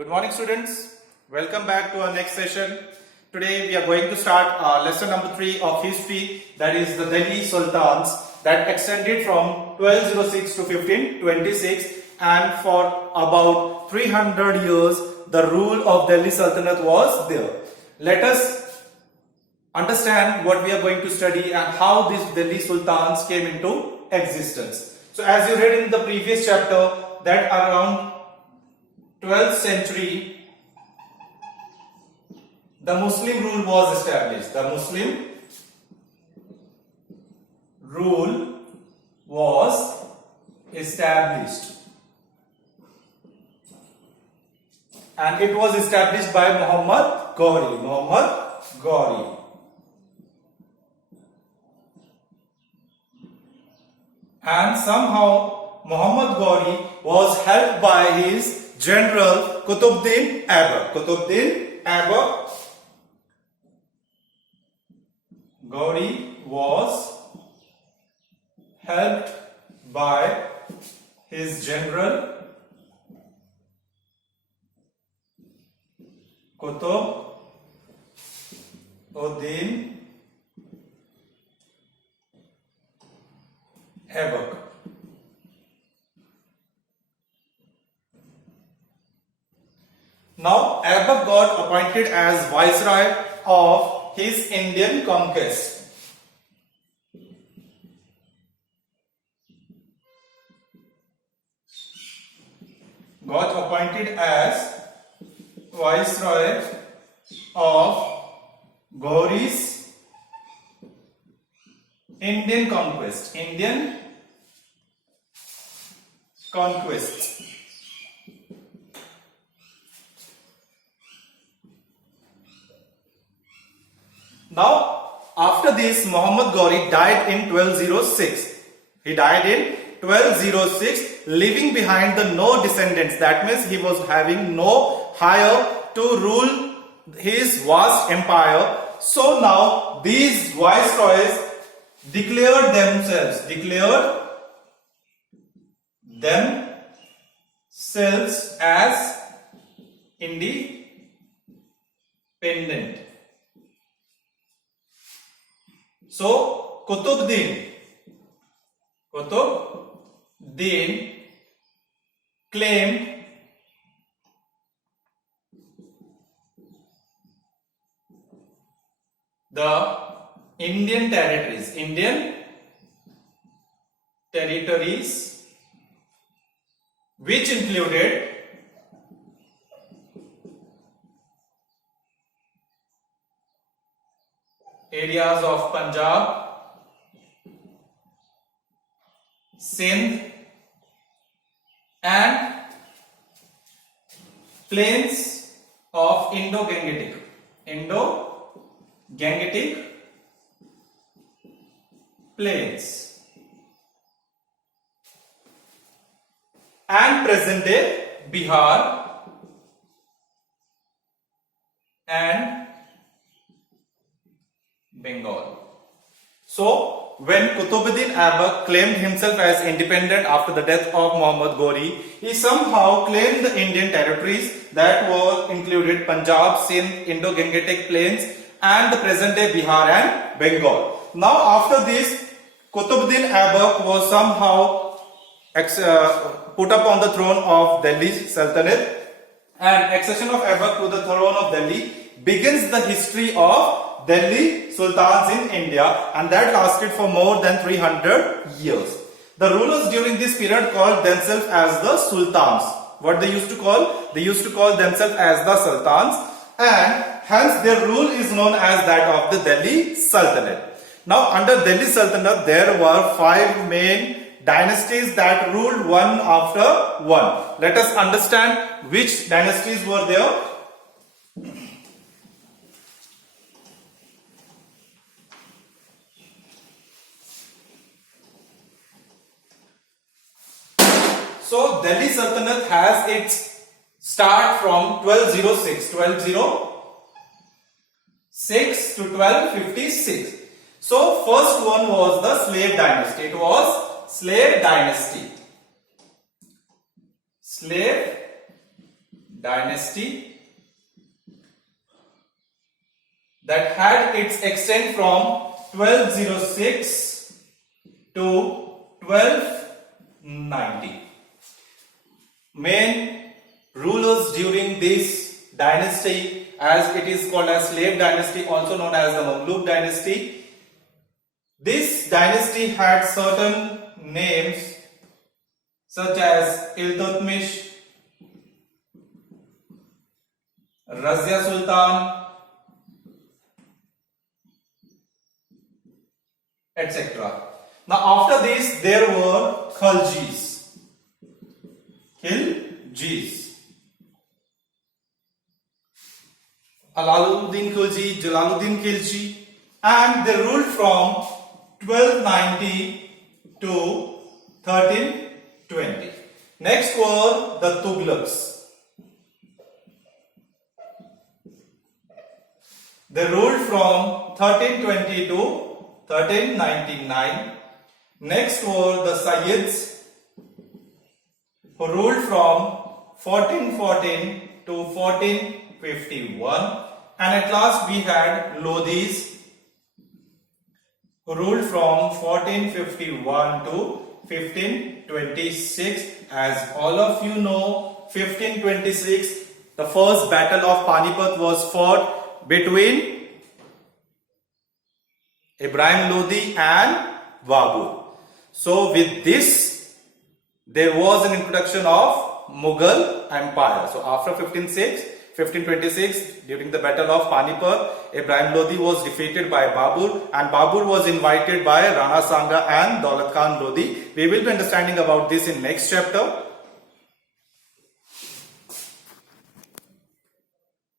Good morning, students. Welcome back to our next session. Today we are going to start lesson number 3 of history, that is the Delhi Sultans, that extended from 1206 to 1526, and for about 300 years the rule of Delhi Sultanate was there. Let us understand what we are going to study and how these Delhi Sultans came into existence. So as you read in the previous chapter that around 12th century the Muslim rule was established. The Muslim rule was established, and it was established by Muhammad Ghori. And somehow Muhammad Ghori was helped by his general Qutbuddin Aibak. Ghori was helped by his general Qutbuddin Aibak. Now Aibak got appointed as viceroy of his Indian conquest. Got appointed as viceroy of Ghori's Indian conquest. Now, after this, Muhammad Ghori died in 1206. He died in 1206, leaving behind the no descendants. That means he was having no heir to rule his vast empire. So now these viceroys declared themselves as independent. So Qutbuddin claimed the Indian territories, which included areas of Punjab, Sindh, and plains of Indo-Gangetic plains, and present-day Bihar and Bengal. So when Qutbuddin Aibak claimed himself as independent after the death of Muhammad Ghori, he somehow claimed the Indian territories that were included Punjab, Sindh, Indo-Gangetic plains, and the present-day Bihar and Bengal. Now after this, Qutbuddin Aibak was somehow put up on the throne of Delhi Sultanate, and accession of Aibak to the throne of Delhi begins the history of Delhi Sultans in India, and that lasted for more than 300 years. The rulers during this period called themselves as the Sultans. What they used to call? They used to call themselves as the Sultans, and hence their rule is known as that of the Delhi Sultanate. Now under Delhi Sultanate there were 5 main dynasties that ruled one after one. Let us understand which dynasties were there. So Delhi Sultanate has its start from 1206 to 1256. So first one was the slave dynasty. It was slave dynasty. Slave dynasty that had its extent from 1206 to 1290. Main rulers during this dynasty, as it is called as slave dynasty, also known as the Mamluk dynasty. This dynasty had certain names such as Iltutmish, Razia Sultan, etc. Now after this there were Khiljis. Alaluddin Khilji, Jalaluddin Khilji, and they ruled from 1290 to 1320. Next were the Tughlaqs. They ruled from 1320 to 1399. Next were the Sayyids, who ruled from 1414 to 1451. And at last we had Lodhis, who ruled from 1451 to 1526. As all of you know, 1526, the first battle of Panipat was fought between Ibrahim Lodi and Babur. So with this, there was an introduction of Mughal Empire. So after 1526, during the battle of Panipat, Ibrahim Lodi was defeated by Babur, and Babur was invited by Rana Sanga and Daulat Khan Lodi. We will be understanding about this in next chapter.